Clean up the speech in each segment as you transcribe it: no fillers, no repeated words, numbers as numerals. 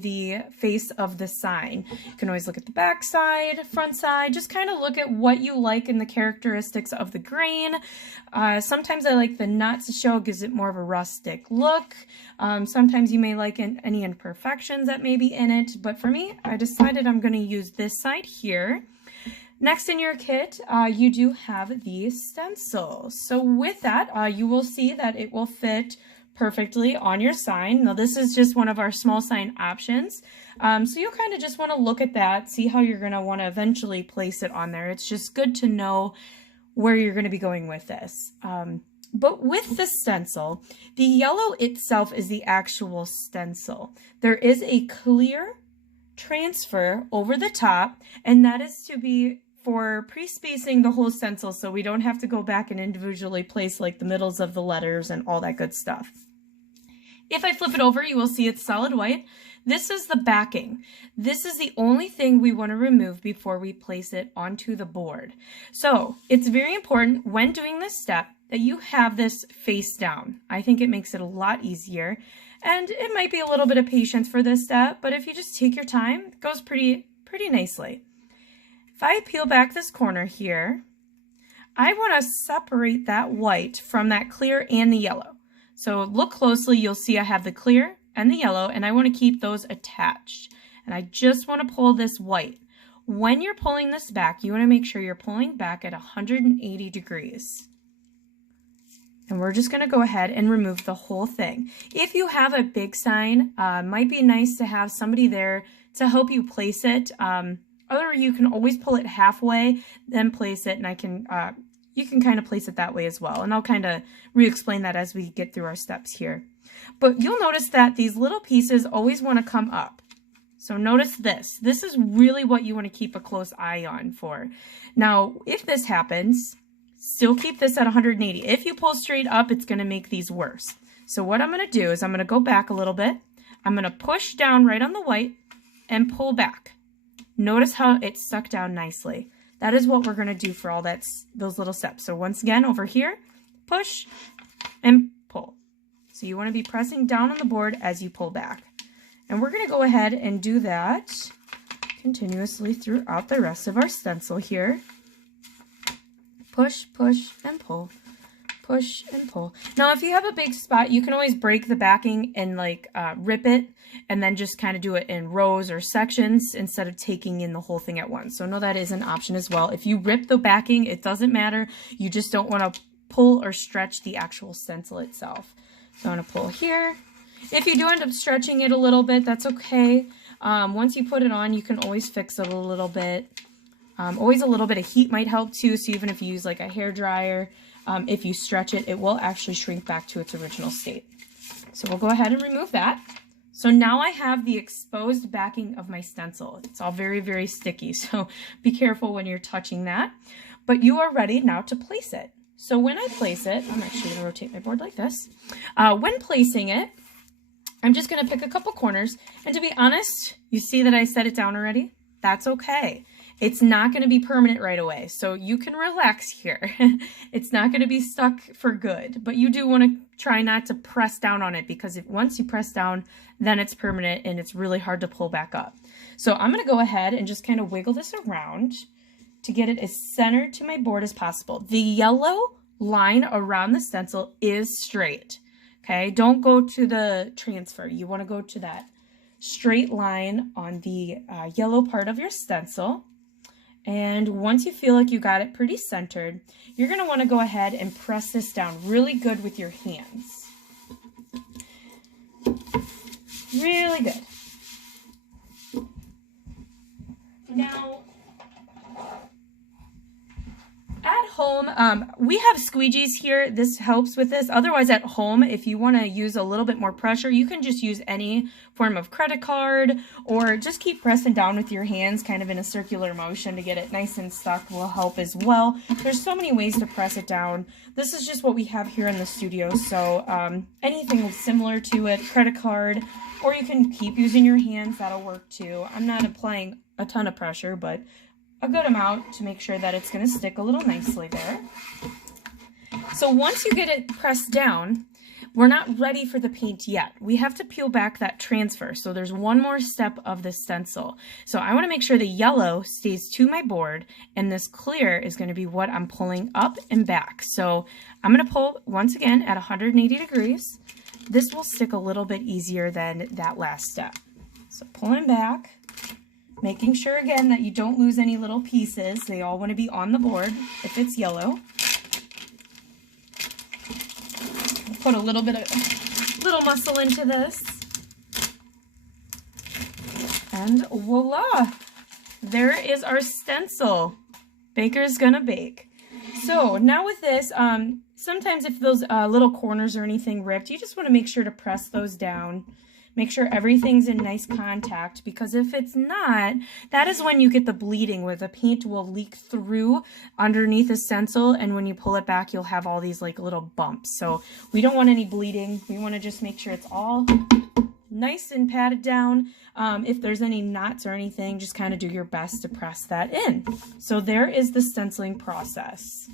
the face of the sign. You can always look at the back side, front side, just kind of look at what you like in the characteristics of the grain. Sometimes I like the nut to show, gives it more of a rustic look. Sometimes you may like any imperfections that may be in it, but for me, I decided I'm going to use this side here. Next in your kit, you do have the stencil. So with that, you will see that it will fit perfectly on your sign. Now this is just one of our small sign options. So you'll kind of just want to look at that, see how you're going to want to eventually place it on there. It's just good to know where you're going to be going with this. But with the stencil, the yellow itself is the actual stencil. There is a clear transfer over the top, and that is to be for pre-spacing the whole stencil so we don't have to go back and individually place like the middles of the letters and all that good stuff. If I flip it over, you will see it's solid white. This is the backing. This is the only thing we want to remove before we place it onto the board. So it's very important when doing this step that you have this face down. I think it makes it a lot easier, and it might be a little bit of patience for this step, but if you just take your time, it goes pretty nicely. If I peel back this corner here, I want to separate that white from that clear and the yellow. So look closely, you'll see I have the clear and the yellow, and I want to keep those attached. And I just want to pull this white. When you're pulling this back, you want to make sure you're pulling back at 180 degrees. And we're just going to go ahead and remove the whole thing. If you have a big sign, might be nice to have somebody there to help you place it. Or you can always pull it halfway, then place it, and you can kind of place it that way as well. And I'll kind of re-explain that as we get through our steps here. But you'll notice that these little pieces always want to come up. So notice this. This is really what you want to keep a close eye on for. Now, if this happens, still keep this at 180. If you pull straight up, it's going to make these worse. So what I'm going to do is I'm going to go back a little bit. I'm going to push down right on the white and pull back. Notice how it's stuck down nicely. That is what we're going to do for all those little steps. So once again, over here, push and pull. So you want to be pressing down on the board as you pull back. And we're going to go ahead and do that continuously throughout the rest of our stencil here. Push, push, and pull. Push and pull. Now, if you have a big spot, you can always break the backing and rip it and then just kind of do it in rows or sections instead of taking in the whole thing at once. So no, that is an option as well. If you rip the backing, it doesn't matter. You just don't want to pull or stretch the actual stencil itself. So I'm going to pull here. If you do end up stretching it a little bit, that's okay. Once you put it on, you can always fix it a little bit. Always a little bit of heat might help too. So even if you use like a hair dryer, if you stretch it, it will actually shrink back to its original state. So we'll go ahead and remove that. So now I have the exposed backing of my stencil. It's all very sticky, so be careful when you're touching that. But you are ready now to place it. So when I place it, I'm actually going to rotate my board like this. When placing it, I'm just going to pick a couple corners. And to be honest, you see that I set it down already? That's okay. It's not going to be permanent right away, so you can relax here. It's not going to be stuck for good, but you do want to try not to press down on it, because once you press down, then it's permanent and it's really hard to pull back up. So I'm going to go ahead and just kind of wiggle this around to get it as centered to my board as possible. The yellow line around the stencil is straight, okay? Don't go to the transfer. You want to go to that straight line on the yellow part of your stencil. And once you feel like you got it pretty centered, you're going to want to go ahead and press this down really good with your hands. Really good. Now, at home, we have squeegees here. This helps with this. Otherwise, at home, if you want to use a little bit more pressure, you can just use any form of credit card, or just keep pressing down with your hands kind of in a circular motion to get it nice and stuck will help as well. There's so many ways to press it down. This is just what we have here in the studio, so anything similar to it, credit card, or you can keep using your hands, that'll work too. I'm not applying a ton of pressure, but a good amount to make sure that it's going to stick a little nicely there. So once you get it pressed down, we're not ready for the paint yet. We have to peel back that transfer. So there's one more step of the stencil. So I want to make sure the yellow stays to my board, and this clear is going to be what I'm pulling up and back. So I'm going to pull once again at 180 degrees. This will stick a little bit easier than that last step. So pulling back, making sure again that you don't lose any little pieces. They all want to be on the board if it's yellow. Put a little bit of little muscle into this, and voila, there is our stencil. Baker's gonna bake. So now with this, sometimes if those little corners or anything ripped, you just want to make sure to press those down. Make sure everything's in nice contact, because if it's not, that is when you get the bleeding, where the paint will leak through underneath the stencil, and when you pull it back, you'll have all these like little bumps. So we don't want any bleeding. We want to just make sure it's all nice and patted down. If there's any knots or anything, just kind of do your best to press that in. So there is the stenciling process.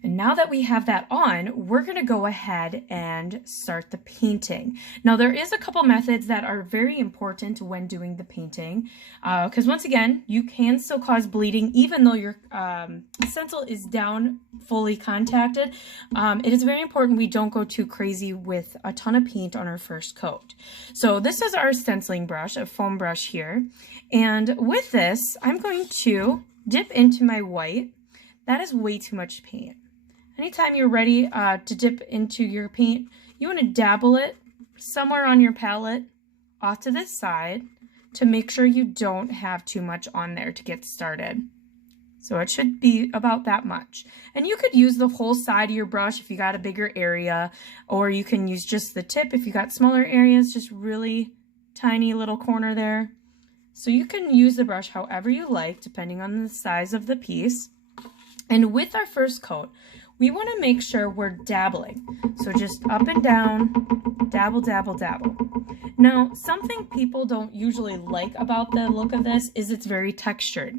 And now that we have that on, we're going to go ahead and start the painting. Now there is a couple methods that are very important when doing the painting, because once again, you can still cause bleeding even though your stencil is down fully contacted. It is very important we don't go too crazy with a ton of paint on our first coat. So this is our stenciling brush, a foam brush here. And with this, I'm going to dip into my white. That is way too much paint. Anytime you're ready to dip into your paint, you want to dabble it somewhere on your palette off to this side to make sure you don't have too much on there to get started. So it should be about that much. And you could use the whole side of your brush if you got a bigger area, or you can use just the tip if you got smaller areas, just really tiny little corner there. So you can use the brush however you like, depending on the size of the piece. And with our first coat, we want to make sure we're dabbling. So just up and down, dabble, dabble, dabble. Now, something people don't usually like about the look of this is it's very textured.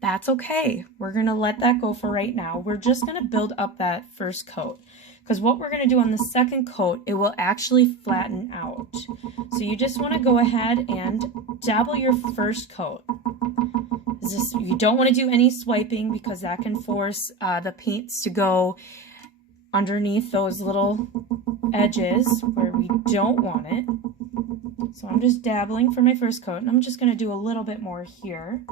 That's okay. We're going to let that go for right now. We're just going to build up that first coat, because what we're going to do on the second coat, it will actually flatten out. So you just want to go ahead and dabble your first coat. You don't want to do any swiping, because that can force the paints to go underneath those little edges where we don't want it. So I'm just dabbling for my first coat, and I'm just going to do a little bit more here.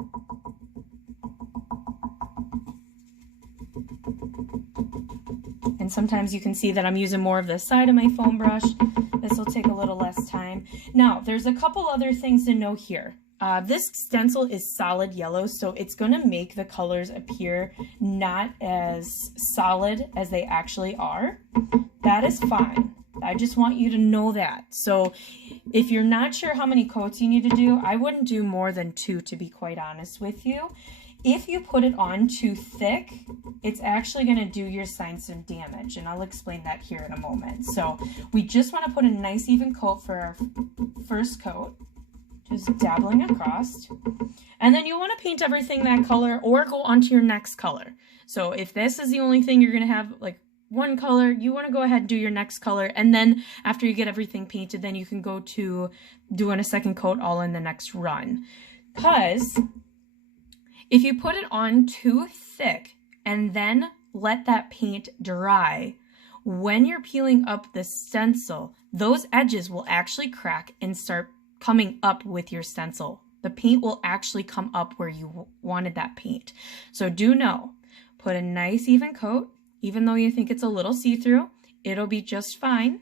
And sometimes you can see that I'm using more of the side of my foam brush. This will take a little less time. Now, there's a couple other things to know here. This stencil is solid yellow, so it's going to make the colors appear not as solid as they actually are. That is fine. I just want you to know that. So if you're not sure how many coats you need to do, I wouldn't do more than 2, to be quite honest with you. If you put it on too thick, it's actually going to do your sign some damage, and I'll explain that here in a moment. So we just want to put a nice even coat for our first coat. Just dabbling across. And then you'll want to paint everything that color or go on to your next color. So if this is the only thing you're going to have, like one color, you want to go ahead and do your next color. And then after you get everything painted, then you can go to doing a second coat all in the next run. Because if you put it on too thick and then let that paint dry, when you're peeling up the stencil, those edges will actually crack and start coming up with your stencil. The paint will actually come up where you wanted that paint. So do know, put a nice even coat. Even though you think it's a little see-through, it'll be just fine.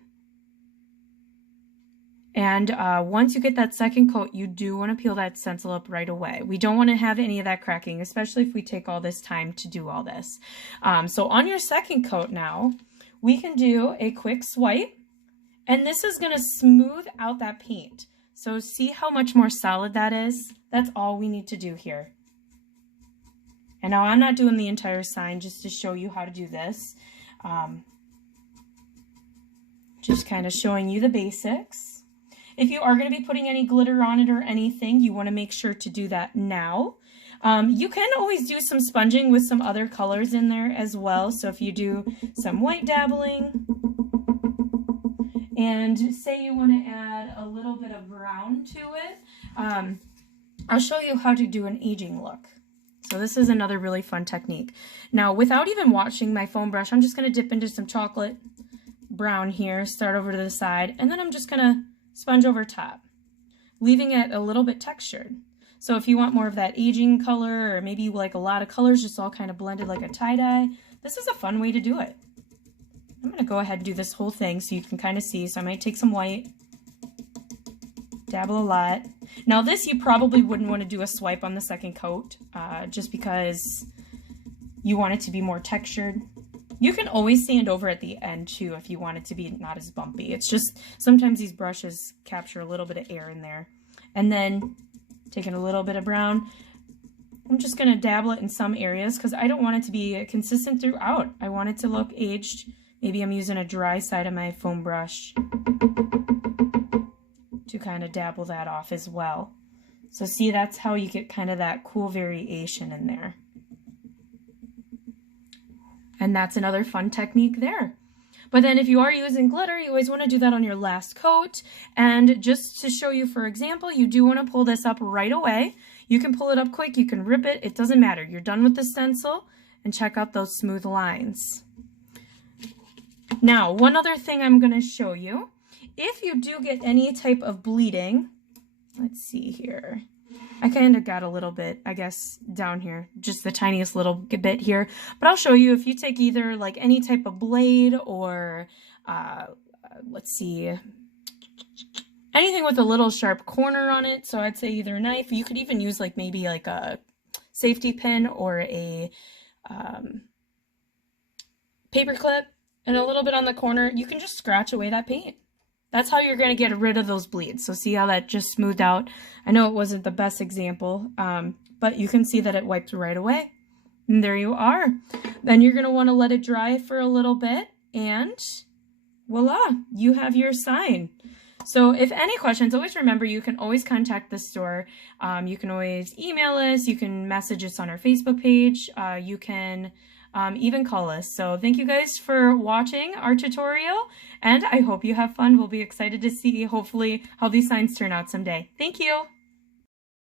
And once you get that second coat, you do want to peel that stencil up right away. We don't want to have any of that cracking, especially if we take all this time to do all this. So on your second coat now, we can do a quick swipe, and this is going to smooth out that paint. So see how much more solid that is? That's all we need to do here. And now I'm not doing the entire sign, just to show you how to do this. Just kind of showing you the basics. If you are going to be putting any glitter on it or anything, you want to make sure to do that now. You can always do some sponging with some other colors in there as well. So if you do some white dabbling, and say you want to add a little bit of brown to it, I'll show you how to do an aging look. So this is another really fun technique. Now, without even washing my foam brush, I'm just going to dip into some chocolate brown here, start over to the side, and then I'm just going to sponge over top, leaving it a little bit textured. So if you want more of that aging color, or maybe you like a lot of colors just all kind of blended like a tie-dye, this is a fun way to do it. I'm going to go ahead and do this whole thing so you can kind of see. So I might take some white, dabble a lot. Now this, you probably wouldn't want to do a swipe on the second coat, just because you want it to be more textured. You can always sand over at the end too if you want it to be not as bumpy. It's just sometimes these brushes capture a little bit of air in there. And then taking a little bit of brown, I'm just going to dabble it in some areas because I don't want it to be consistent throughout. I want it to look aged. Maybe I'm using a dry side of my foam brush to kind of dabble that off as well. So see, that's how you get kind of that cool variation in there. And that's another fun technique there. But then if you are using glitter, you always want to do that on your last coat. And just to show you, for example, you do want to pull this up right away. You can pull it up quick, you can rip it, it doesn't matter. You're done with the stencil, and check out those smooth lines. Now, one other thing I'm going to show you. If you do get any type of bleeding, let's see here. I kind of got a little bit, I guess, down here, just the tiniest little bit here. But I'll show you if you take either like any type of blade or, let's see, anything with a little sharp corner on it. So I'd say either a knife, you could even use like maybe like a safety pin or a paper clip and a little bit on the corner. You can just scratch away that paint. That's how you're going to get rid of those bleeds. So see how that just smoothed out? I know it wasn't the best example, but you can see that it wiped right away. And there you are. Then you're going to want to let it dry for a little bit, and voila, you have your sign. So if any questions, always remember you can always contact the store. You can always email us. You can message us on our Facebook page. You can even call us. So thank you guys for watching our tutorial, and I hope you have fun. We'll be excited to see hopefully how these signs turn out someday. Thank you.